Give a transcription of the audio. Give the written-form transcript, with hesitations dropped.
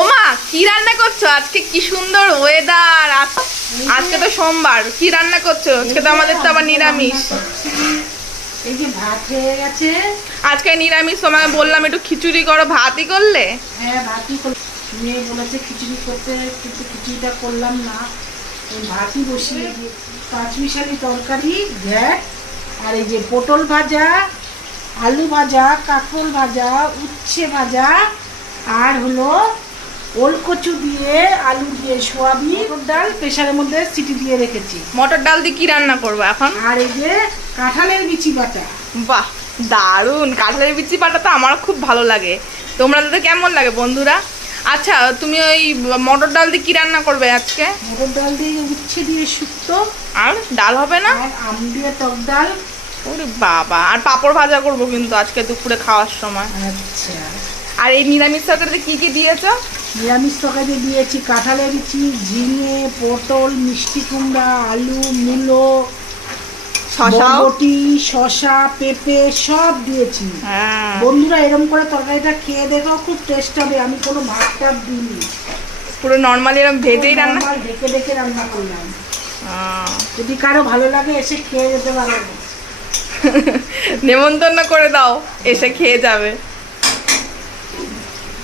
ওমা কি রান্না করছো আজকে? কি সুন্দর ওয়েদার। আজকে তো সোমবার, কি রান্না করছো আজকে? তো আমাদের তো আবার নিরামিষ। এই যে ভাত হয়ে গেছে। আজকে নিরামিষ, তোমাকে বললাম একটু খিচুড়ি করো, ভাতই করলে? হ্যাঁ, ভাতই মেয়ে বলেছে খিচুড়ি করতে, কিন্তু খিচুড়িটা করলাম না, ভাতই বসিয়ে দিয়েছি। পাঁচমিশালি তরকারি, ঘ্যাট, আর এই যে পটল ভাজা, আলু ভাজা, কাঁকরোল ভাজা, উচ্ছে ভাজা, আর হলো ওলকচু দিয়ে আলু দিয়ে সোয়াবিন, মটর ডাল প্রেশারের মধ্যে সিটি দিয়ে রেখেছি। মটর ডাল দিয়ে কি রান্না করবো এখন? আর এই যে কাঁঠালের বিচি বাটা। বাহ, দারুন! কাঁঠালের বিচি বাটা তো আমার খুব ভালো লাগে। তোমরা তো কেমন লাগে বন্ধুরা? আচ্ছা, তুমি ওই মটর ডাল দিয়ে কি রান্না করবে আজকে? মটর ডাল দিয়ে উচ্ছে দিয়ে শুক্তো, আর ডাল হবে না? আর আম দিয়ে টক ডাল। ওরে বাবা, আর পাঁপড় ভাজা করবো কিন্তু আজকে দুপুরে খাওয়ার সময়। আচ্ছা, আর এই নিরামিষ তরকারিতে কি কি দিয়েছো? নিরামিষ তরকারি দিয়েছি কাঁঠালের বিচি, ঝিঙে, পটল, মিষ্টি কুমড়া, আলু, মূলো, বরবটি, শসা, পেঁপে সব দিয়েছি। হ্যাঁ, বন্ধুরা এরকম করে তরকারিটা খেয়ে দেখো, খুব টেস্ট হবে। আমি কোনো ভাত টাত দিইনি, পুরো নর্মালি এরকম ভেজেই রান্না। নরমাল ঢেকে ঢেকে রান্না করলাম। আহ, যদি কারো ভালো লাগে এসে খেয়ে যেতে পারো। নেমন্তন্ন করে দাও, এসে খেয়ে যাবে।